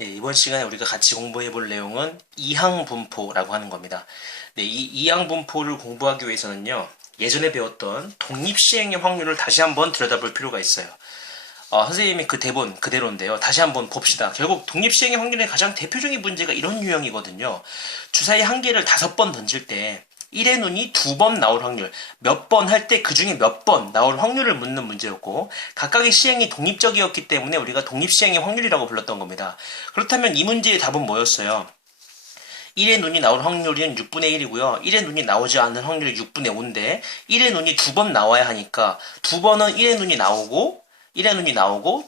네, 이번 시간에 우리가 같이 공부해 볼 내용은 이항분포라고 하는 겁니다. 네, 이 이항분포를 공부하기 위해서는요, 예전에 배웠던 독립시행의 확률을 다시 한번 들여다볼 필요가 있어요. 선생님이 그 대본 그대로인데요. 다시 한번 봅시다. 결국 독립시행의 확률의 가장 대표적인 문제가 이런 유형이거든요. 주사위 한 개를 5번 던질 때 1의 눈이 2번 나올 확률, 몇 번 할 때 그 중에 몇 번 나올 확률을 묻는 문제였고, 각각의 시행이 독립적이었기 때문에 우리가 독립시행의 확률이라고 불렀던 겁니다. 그렇다면 이 문제의 답은 뭐였어요? 1의 눈이 나올 확률은 6분의 1이고요. 1의 눈이 나오지 않는 확률이 6분의 5인데 1의 눈이 2번 나와야 하니까 2번은 1의 눈이 나오고 1의 눈이 나오고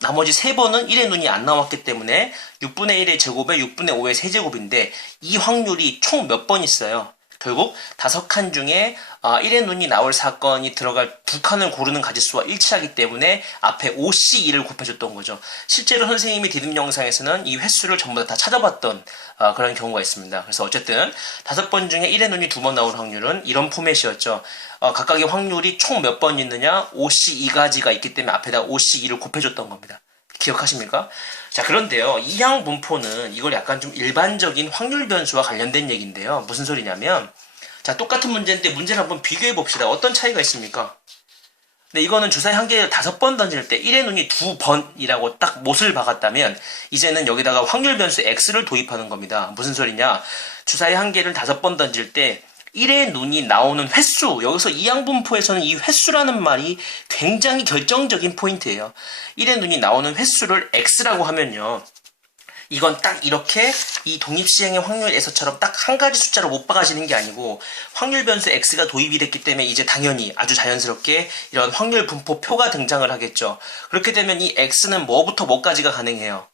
나머지 3번은 1의 눈이 안 나왔기 때문에 6분의 1의 제곱에 6분의 5의 세제곱인데 이 확률이 총 몇 번 있어요? 결국 5칸 중에 1의 눈이 나올 사건이 들어갈 2칸을 고르는 가짓수와 일치하기 때문에 앞에 5C2를 곱해줬던 거죠. 실제로 선생님이 디귿 영상에서는 이 횟수를 전부 다 찾아봤던 그런 경우가 있습니다. 그래서 어쨌든 5번 중에 1의 눈이 2번 나올 확률은 이런 포맷이었죠. 각각의 확률이 총 몇 번 있느냐? 5C2가지가 있기 때문에 앞에다 5C2를 곱해줬던 겁니다. 기억하십니까? 자, 그런데요, 이항분포는 이걸 약간 좀 일반적인 확률 변수와 관련된 얘기인데요. 무슨 소리냐면, 자, 똑같은 문제인데 문제를 한번 비교해 봅시다. 어떤 차이가 있습니까? 네, 이거는 주사위 한 개를 5번 던질 때 1의 눈이 2번이라고 딱 못을 박았다면 이제는 여기다가 확률 변수 x를 도입하는 겁니다. 무슨 소리냐? 주사위 한 개를 5번 던질 때 1의 눈이 나오는 횟수, 여기서 이항분포에서는 이 횟수라는 말이 굉장히 결정적인 포인트예요. 1의 눈이 나오는 횟수를 x라고 하면요, 이건 딱 이렇게 이 독립시행의 확률에서처럼 딱 한 가지 숫자로 못 박아지는 게 아니고 확률 변수 x가 도입이 됐기 때문에 이제 당연히 아주 자연스럽게 이런 확률 분포표가 등장을 하겠죠. 그렇게 되면 이 x는 뭐부터 뭐까지가 가능해요?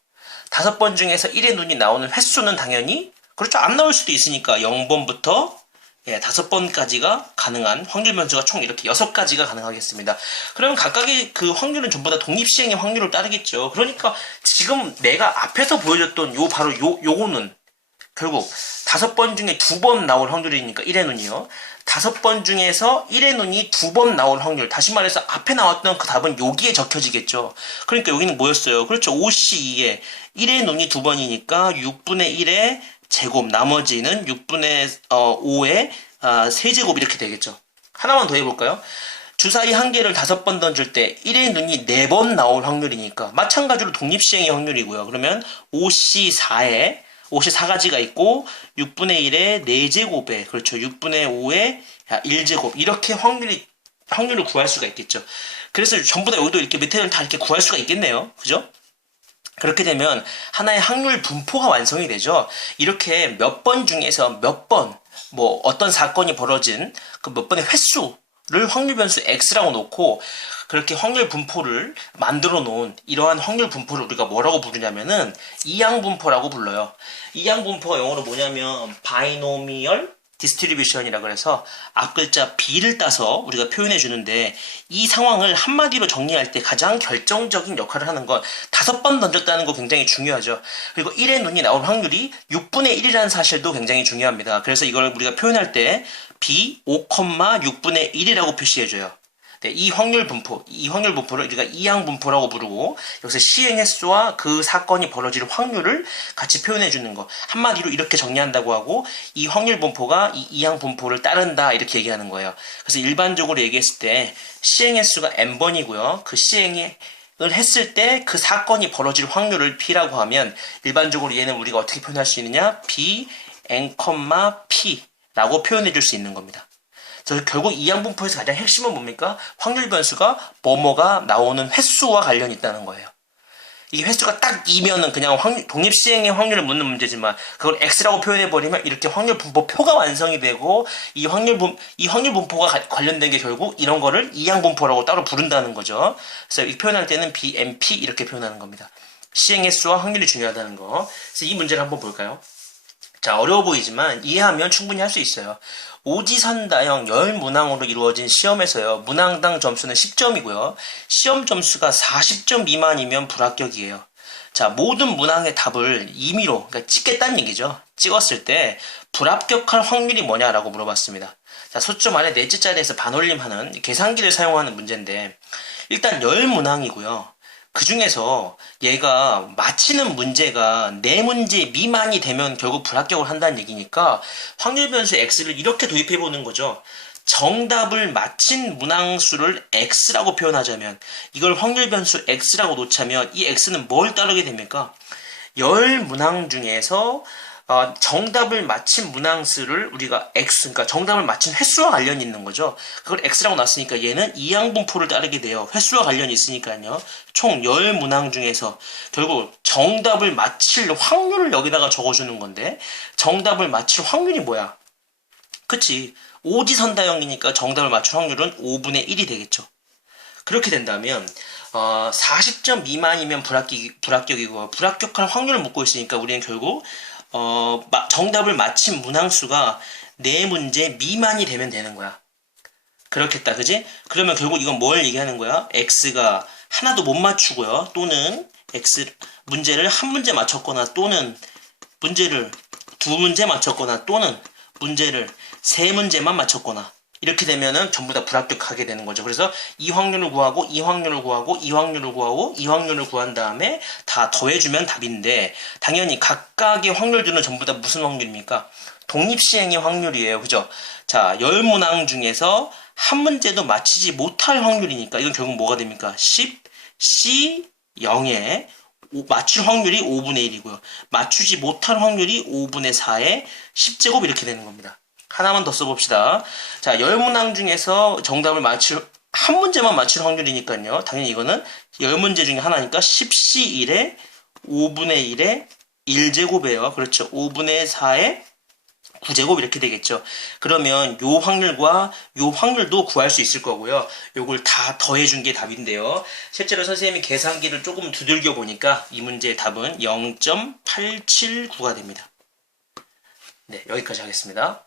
5번 중에서 1의 눈이 나오는 횟수는 당연히, 그렇죠, 안 나올 수도 있으니까 0번부터 5번까지가 가능한 확률 변수가 총 이렇게 6가지가 가능하겠습니다. 그러면 각각의 그 확률은 전부 다 독립시행의 확률을 따르겠죠. 그러니까 지금 내가 앞에서 보여줬던 바로 요거는 결국 5번 중에 2번 나올 확률이니까 1의 눈이요. 5번 중에서 1의 눈이 2번 나올 확률. 다시 말해서 앞에 나왔던 그 답은 여기에 적혀지겠죠. 그러니까 여기는 뭐였어요? 그렇죠. 5C2에 1의 눈이 2번이니까 6분의 1의 제곱, 나머지는 6분의 5의 세제곱 이렇게 되겠죠. 하나만 더 해볼까요? 주사위 한 개를 5번 던질 때 1의 눈이 4번 나올 확률이니까 마찬가지로 독립시행의 확률이고요. 그러면 5C4에 54가지가 있고 6분의 1의 4제곱에, 그렇죠, 6분의 5의 1제곱, 이렇게 확률을 구할 수가 있겠죠. 그래서 전부 다 여기도 이렇게 밑에는 다 이렇게 구할 수가 있겠네요. 그죠? 그렇게 되면 하나의 확률 분포가 완성이 되죠. 이렇게 몇 번 중에서 몇 번, 뭐 어떤 사건이 벌어진 그 몇 번의 횟수를 확률 변수 x라고 놓고 그렇게 확률 분포를 만들어 놓은 이러한 확률 분포를 우리가 뭐라고 부르냐면은 이항분포라고 불러요. 이항분포가 영어로 뭐냐면 바이노미얼 디스트리뷰션이라 그래서 앞글자 b를 따서 우리가 표현해 주는데, 이 상황을 한마디로 정리할 때 가장 결정적인 역할을 하는 건 5번 던졌다는 거 굉장히 중요하죠. 그리고 1의 눈이 나올 확률이 6분의 1이라는 사실도 굉장히 중요합니다. 그래서 이걸 우리가 표현할 때 b 5,6분의 1이라고 표시해줘요. 네, 이 확률 분포를 우리가 이항분포라고 부르고, 여기서 시행 횟수와 그 사건이 벌어질 확률을 같이 표현해 주는 거, 한마디로 이렇게 정리한다고 하고, 이 확률 분포가 이 이항분포를 따른다 이렇게 얘기하는 거예요. 그래서 일반적으로 얘기했을 때 시행 횟수가 n번이고요. 그 시행을 했을 때 그 사건이 벌어질 확률을 p라고 하면 일반적으로 얘는 우리가 어떻게 표현할 수 있느냐? b n, p 라고 표현해 줄 수 있는 겁니다. 그래서 결국 이항분포에서 가장 핵심은 뭡니까? 확률 변수가 뭐뭐가 나오는 횟수와 관련이 있다는 거예요. 이게 횟수가 딱 2면은 그냥 독립시행의 확률을 묻는 문제지만 그걸 x라고 표현해버리면 이렇게 확률 분포표가 완성이 되고, 이 확률 분포가 관련된 게 결국 이런 거를 이항분포라고 따로 부른다는 거죠. 그래서 이 표현할 때는 BMP 이렇게 표현하는 겁니다. 시행 횟수와 확률이 중요하다는 거. 그래서 이 문제를 한번 볼까요? 자, 어려워 보이지만 이해하면 충분히 할 수 있어요. 오지선다형 열문항으로 이루어진 시험에서요, 문항당 점수는 10점이고요. 시험 점수가 40점 미만이면 불합격이에요. 자, 모든 문항의 답을 임의로, 그러니까 찍겠다는 얘기죠. 찍었을 때 불합격할 확률이 뭐냐라고 물어봤습니다. 자, 소점 아래 넷째 자리에서 반올림하는 계산기를 사용하는 문제인데, 일단 열문항이고요. 그 중에서 얘가 맞히는 문제가 4문제 미만이 되면 결국 불합격을 한다는 얘기니까 확률 변수 x를 이렇게 도입해 보는 거죠. 정답을 맞힌 문항수를 x라고 표현하자면 이걸 확률 변수 x라고 놓자면 이 x는 뭘 따르게 됩니까? 10문항 중에서 정답을 맞힌 문항수를 우리가 x, 그러니까 정답을 맞힌 횟수와 관련이 있는 거죠. 그걸 x라고 놨으니까 얘는 이항분포를 따르게 돼요. 횟수와 관련이 있으니까요. 총 10문항 중에서 결국 정답을 맞힐 확률을 여기다가 적어주는 건데 정답을 맞힐 확률이 뭐야? 그치. 오지선다형이니까 정답을 맞출 확률은 5분의 1이 되겠죠. 그렇게 된다면 40점 미만이면 불합격이고 불합격할 확률을 묻고 있으니까 우리는 결국 정답을 맞힌 문항수가 4문제 미만이 되면 되는 거야. 그렇겠다, 그지? 그러면 결국 이건 뭘 얘기하는 거야? x가 하나도 못 맞추고요. 또는 문제를 한 문제 맞췄거나 또는 문제를 2문제 맞췄거나 또는 문제를 3문제만 맞췄거나 이렇게 되면은 전부 다 불합격하게 되는 거죠. 그래서 이 확률을 구하고 이 확률을 구하고 이 확률을 구하고 이 확률을 구한 다음에 다 더해주면 답인데 당연히 각각의 확률들은 전부 다 무슨 확률입니까? 독립시행의 확률이에요. 그죠? 자, 10문항 중에서 한 문제도 맞히지 못할 확률이니까 이건 결국 뭐가 됩니까? 10, C, 0에 맞출 확률이 5분의 1이고요. 맞추지 못할 확률이 5분의 4에 10제곱 이렇게 되는 겁니다. 하나만 더 써봅시다. 자, 10문항 중에서 정답을 한 문제만 맞출 확률이니까요. 당연히 이거는 10문제 중에 하나니까 10C1에 5분의 1에 1제곱이에요. 그렇죠. 5분의 4에 9제곱 이렇게 되겠죠. 그러면 요 확률과 요 확률도 구할 수 있을 거고요. 요걸 다 더해준 게 답인데요. 실제로 선생님이 계산기를 조금 두들겨 보니까 이 문제의 답은 0.879가 됩니다. 네, 여기까지 하겠습니다.